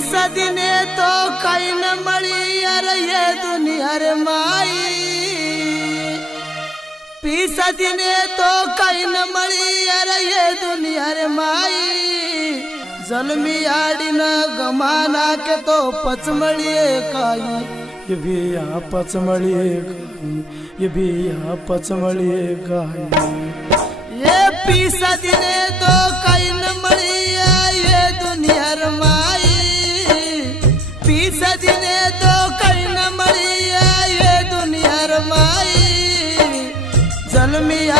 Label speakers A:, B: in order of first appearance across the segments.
A: सदने तो कई न मड़ी अरे ये दुनिया रे माई। पीस दिने तो कई न मड़ी अरे ये दुनिया रे माई। जलमी आड़ी न गमाना के तो पचमड़िए काई।
B: ये भी यहाँ पचमड़िए काई। ये भी यहाँ
A: पचमड़िए काई। ये पीस दिने तो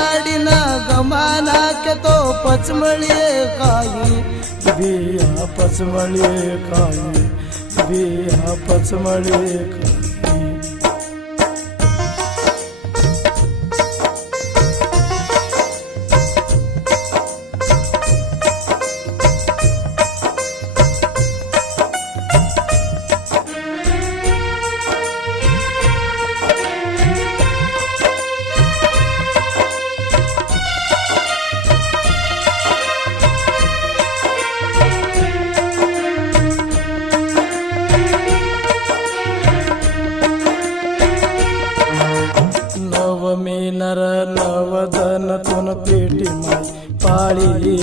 A: ગાડીના ગમાના કે તો પચમળીએ કાઈ
B: ભિયા પચમળીએ કાઈ ભિયા પચમળીએ કાઈ पण पेटी माय पाळी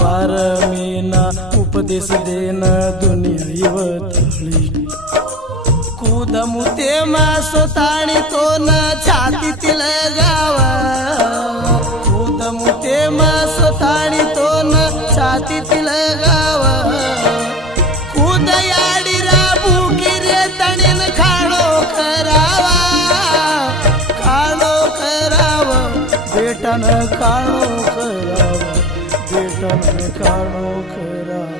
B: बारमीना उपदेश देन दुनिया
A: इवतळी कुदमुते मा स्वतःणी तो न छातीतील गावा कुदमुते मा स्वतःणी तो न छातीतील गावा. બેટન કાળો કરાવ,
B: બેટન કાળો કરાવ.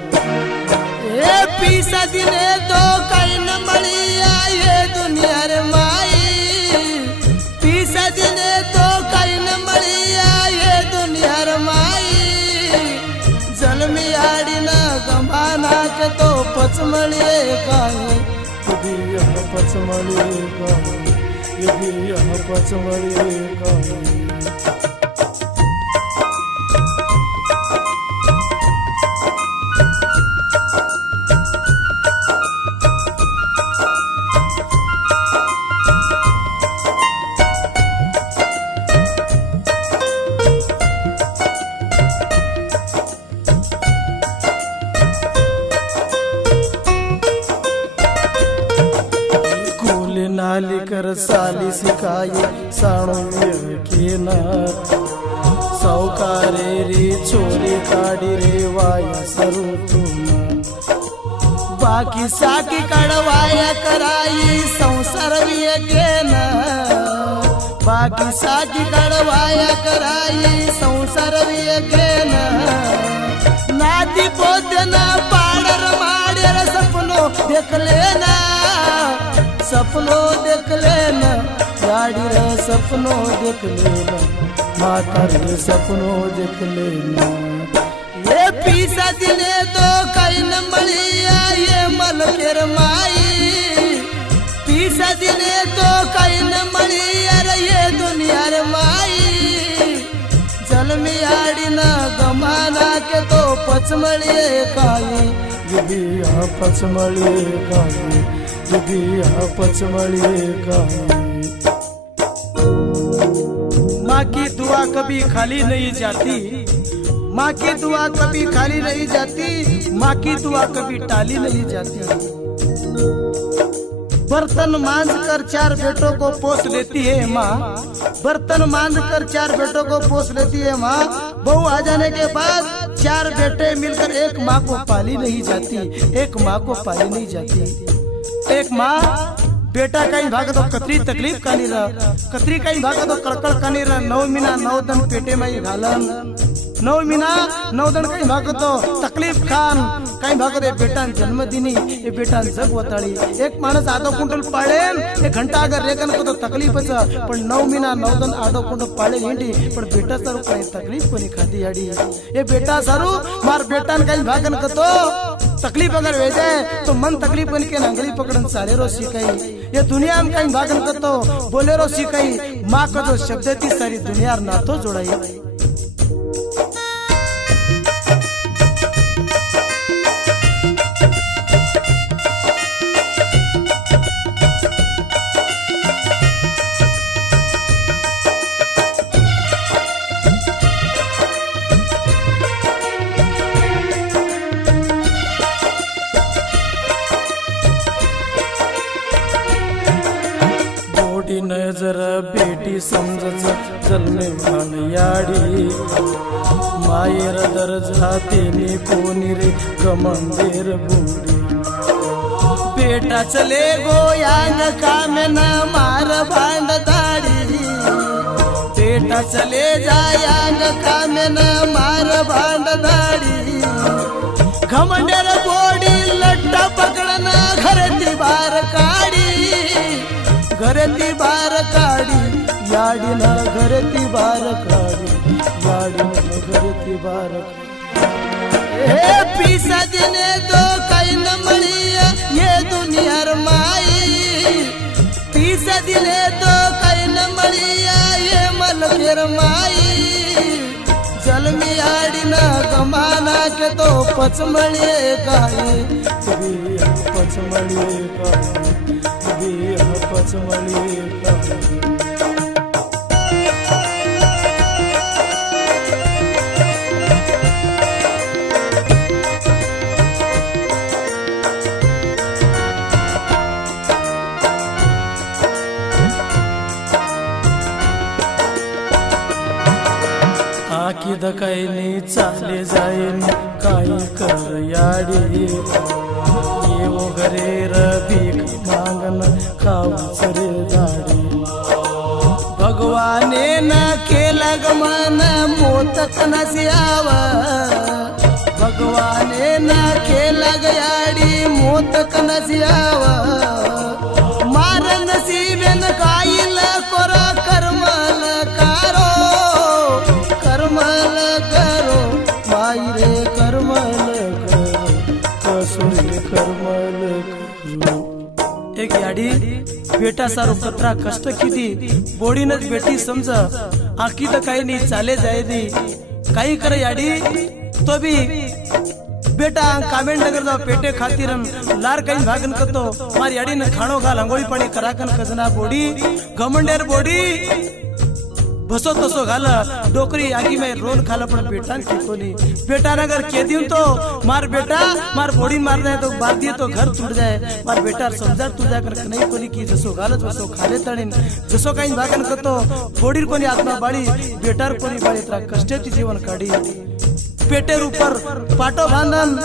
A: એ પીસ દિને તો કઈ ન મળી આયે દુનિયા રે માઈ. પીસ દિને તો કઈ ન મળી આયે દુનિયા રે માઈ. જલમી આડીના ગમાના કે તો પચમળીએ કાઈ.
B: દિવ્ય પચમળીએ કાઈ. દિવ્ય કાઈ. कर साली सिखाई साणो के न सौकारे रे छोरी काढी रे वाया सरू तुम
A: बाकी साकी कड़वाया कराई संसार विये बाकी साकी कड़वाया कराई संसार विये न नाती पोते ना पाडर माडेर सपनो देखले ना. सपनो देखले लेना
B: गाड़ी रे सपनो देखले लेना माता रे सपनो देखले लेना।
A: ये पीसा दिने तो कई न मलिया ये मल मलकेर माई। पीसा दिने तो कई न मलिया रे ये दुनिया रे माई। जल में आड़ी ना गमाना के तो पचमलिए काई।
B: ये भी यहाँ गाई ये गाई
A: माँ की दुआ कभी खाली नहीं जाती माँ की दुआ कभी खाली नहीं जाती माँ की दुआ कभी टाली नहीं जाती. बर्तन मांझ कर चार बेटों को पोस लेती है माँ। बर्तन मांझ कर चार बेटों को पोस लेती है माँ। बहू आ जाने के बाद चार बेटे मिलकर एक माँ को पाली नहीं जाती, एक माँ को पाली नहीं जाती। एक माँ, बेटा काही भागत हो कतरी तकलीफ़ का नहीं रहा, कतरी काही भागत कड़कड़ का नहीं रहा, नौ मिना, नौ दन पेटे माई घालन। नऊ मिना नऊ दन काही भागत हो. तकलीफ खान. काही भागत बेटान जन्मदिनी हे बेटान जग वताळी एक माणूस आधो कुंटल पाळेन एक घंटा अगर रेकन को तो तकलीफच. पण नऊ मिना नऊ दन आधो कुंटल पाळे हिंडी पण बेटा सारू काही तकलीफ कोणी खाती हाडी हे बेटा सारू मार बेटान काही भागन कतो. तकलीफ अगर वे तो मन तकलीफ बन के नंगली पकड़न सारे रो सिखाई ये दुनिया में कहीं भागन करतो बोले रो सिखाई माँ का जो शब्द थी सारी दुनिया नातो जोड़ाई.
B: जाते कोणी रे कमंदेर बुडी.
A: बेटा चले गोयांग कामेन मार भांड दाडी बेटा चले जायांग कामेन मार भांड दाडी घमंडेर बोडी लट्टा पकडन घरती बार काडी घरती बार काडी
B: याडी घरती बार काडी याडी ना घरती बार
A: काडी पीसा दिने तो काही न ये दुनियार माई. पीसा दिने तो काही ये माई. जलमी आडीना गमाना के तो पचमळी
B: काही पचमळी काढी आखिद चाले जाईन काही कर याडी? ये वगैरे रबीक मागन खाऊच रे दाडी.
A: भगवाने न केला मन मोतक नसियाव भगवाने न केला याडी मोतक नसियाव मार नसीबेन काईल याडी. बेटा सारो कतरा कष्ट किती बोडीनच बेटी समज. आखी तर काही नाही चाले जाय दी काही कर याडी. तो बी. बेटा कामेंट नगर जाओ पेटे खातिर लार काही भागन करतो. मार याडी न खाणो घाल अंगोळी पाणी कराकन कजना बोडी. घमंडेर बोडी. बसो तसो घाल डोकरी आगी में रोल खाला पण बेटा कोणी बेटा नगर के दिन तो मार बेटा मार फोडी मार नाही तो बाद दे तो घर तुट जाय. मार बेटा समजा तुझ्या कर नाही कोणी की जसो घालत बसो खाले तळीन. जसो काही भागन करतो फोडीर कोणी आत्मा बाळी. बेटार कोणी बाळी तर कष्टाची जीवन काढी. पेटेर उपर पाटो बांधन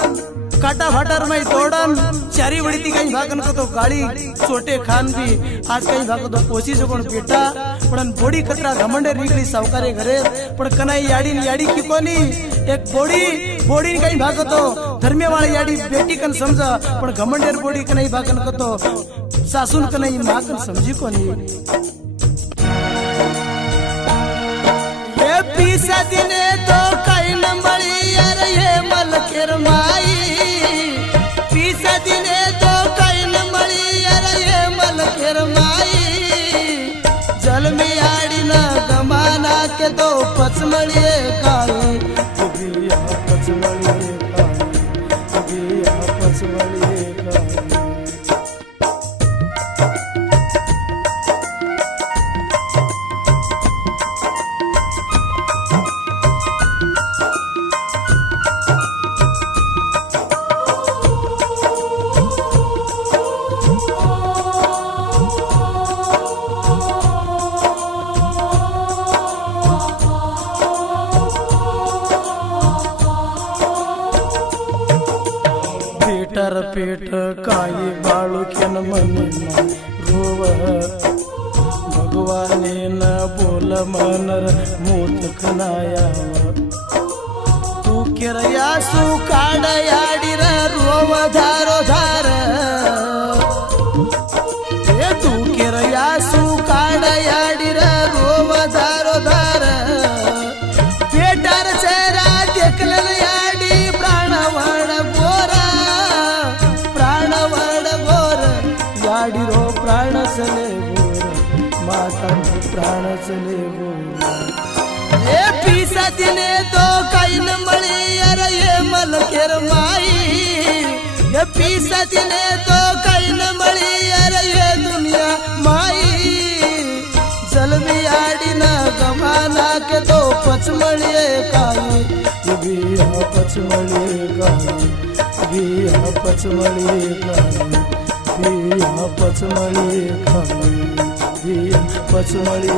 A: काटा फाटार माई तोडन. चारी वडीती काही भागन करतो गाळी. छोटे खान बी. आज काही भागतो पोशी कोण पेटा. पण बोडी कचरा घमंडे रिकली सावकारे घरे. पण कनाई याडीन याडी की कोणी? एक बोडी. बोडीन काही भागतो धर्मेवाळ याडी बेटी कन समजा. पण घमंडेर बोडी कनाई भागन करतो सासून कनाई मागन समजी कोणी. दिन तो कई नंबरी अरे ये मलकेर मा पचमळी काळी
B: पीटर पीठ काही बाळुकेन मने रोव. भगवाने न बोल मनर मोत खनायाव
A: तू किरया सु काड याडीर
B: प्राण चले
A: ए पीसा दिने तो काही न मळी अरे ये मलकेर माई. ए पीसा दिने तो काही न मळी अरे ये दुनिया माई. जलमी आडी ना गमाना के तो पचमळी काई
B: बिया पचमळी गाई बिया पचमळी गाई बिया पचमळी गाई बुद्धी पचमळी